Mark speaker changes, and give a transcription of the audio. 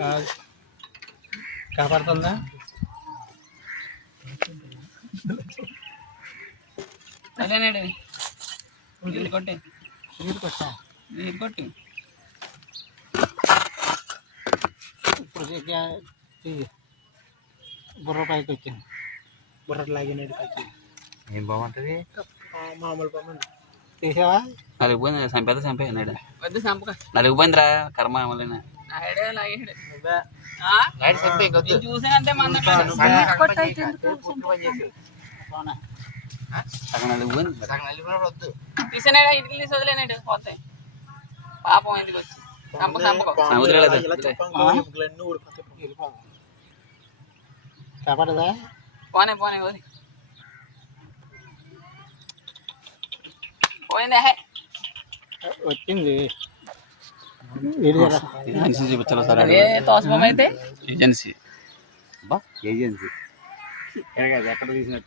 Speaker 1: కాదు. కాపాడుతుందా
Speaker 2: అదేనాడు ఇది కొట్టి.
Speaker 1: నీటికి వచ్చా
Speaker 2: ఇది కొట్టి.
Speaker 1: ఇప్పుడు. బుర్ర పైకి వచ్చింది. బుర్ర లాగినట్టు పైకి.
Speaker 3: ఏం బాగుంటుంది
Speaker 1: మామూలు పని తీసావా?
Speaker 3: నలిగిపోయింది చంపేత చంపేనాడు
Speaker 2: వద్దు సంపక
Speaker 3: నలిగిపోయిందిరా కర్మ మళ్ళీ
Speaker 2: నా హెడే లాగేడు
Speaker 1: నువ్వే.
Speaker 2: నేను చూసానంటే మన
Speaker 1: పోనా.
Speaker 3: సగం నలిగిపోయింది
Speaker 2: తీసానాడు ఇంటికి తీసి వదిలేనాడు పోతాయి పాపం ఎందుకు వచ్చి.
Speaker 1: కాపాడదా
Speaker 2: పోనే పోనే వది
Speaker 1: వచ్చింది ఇడియరా.
Speaker 3: ఏజెన్సీ చూపించాలి సార్
Speaker 2: అదే తోసబొమ్మ అయితే
Speaker 3: ఏజెన్సీ బా ఏజెన్సీ ఎక్కడ తీసినట్టు